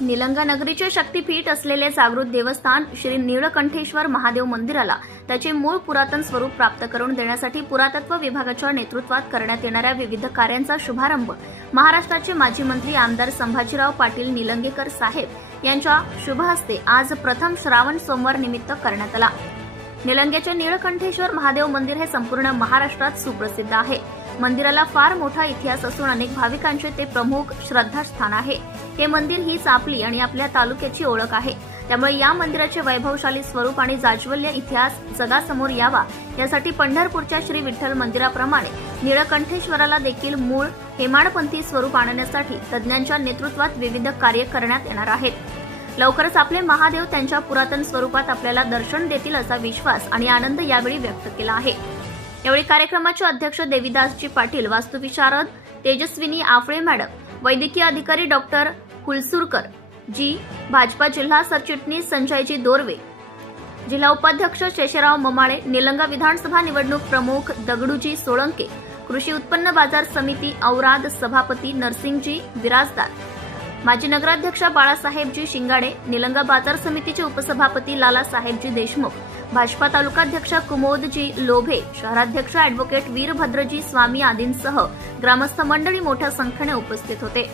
निलंगा नगरीचे शक्तीपीठ असलेले जागृत देवस्थान श्री नीळकंठेश्वर महादेव मंदिराला त्याचे मूळ पुरातन स्वरूप प्राप्त करून देण्यासाठी पुरातत्व विभागाच्या नेतृत्वात करण्यात येणाऱ्या विविध कार्यांचा शुभारंभ महाराष्ट्राचे माजी मंत्री आमदार संभाजीराव पाटील निलंगेकर साहेब यांच्या शुभ हस्ते आज प्रथम श्रावण सोमवार निमित्त करण्यात आला। निलंगेचे नीळकंठेश्वर महादेव मंदिर हे संपूर्ण महाराष्ट्रात सुप्रसिद्ध आहे। मंदिराला फार मोठा इतिहास असून अनेक भाविकांचे ते प्रमुख श्रद्धास्थान आहे। हे मंदिर हीच आपली आणि आपल्या तालुक्याची ओळख आहे। त्यामुळे या मंदिराचे वैभवशाली स्वरूप आणि जाज्वल्य इतिहास जगासमोर यावा यासाठी पंढरपूरच्या श्री विठ्ठल मंदिराप्रमाणे नीळकंठेश्वराला देखील मूळ हेमाडपंथी स्वरूप आणण्यासाठी तज्ञांच्या नेतृत्वात विविध कार्य करण्यात येणार आहेत। लवकरच आपले महादेव त्यांच्या पुरातन स्वरूपात आपल्याला दर्शन देतील असा विश्वास आणि आनंद यावेळी व्यक्त केला आहे। यावेळी कार्यक्रमाचे अध्यक्ष देविदासजी पाटील, वास्तुविशारद तेजस्विनी आफळे मॅडम, वैद्यकीय अधिकारी डॉक्टर कुलसुरकर जी, भाजपा जिल्हा सरचिटणीस संजयजी दोरवे, जिल्हा उपाध्यक्ष शेषराव ममाळे, निलंगा विधानसभा निवडणूक प्रमुख दगडूजी सोळंके, कृषी उत्पन्न बाजार समिती औराद सभापती नरसिंगजी बिराजदार, माजी नगराध्यक्ष बाळासाहेबजी शिंगाडे, निलंगा बाजार समितीचे उपसभापती लालासाहेबजी देशमुख, भाजपा तालुकाध्यक्ष कुमोदजी लोभे, शहराध्यक्ष अॅडव्होकेट वीरभद्रजी स्वामी आदींसह ग्रामस्थ मंडळी मोठ्या संख्येने उपस्थित होते।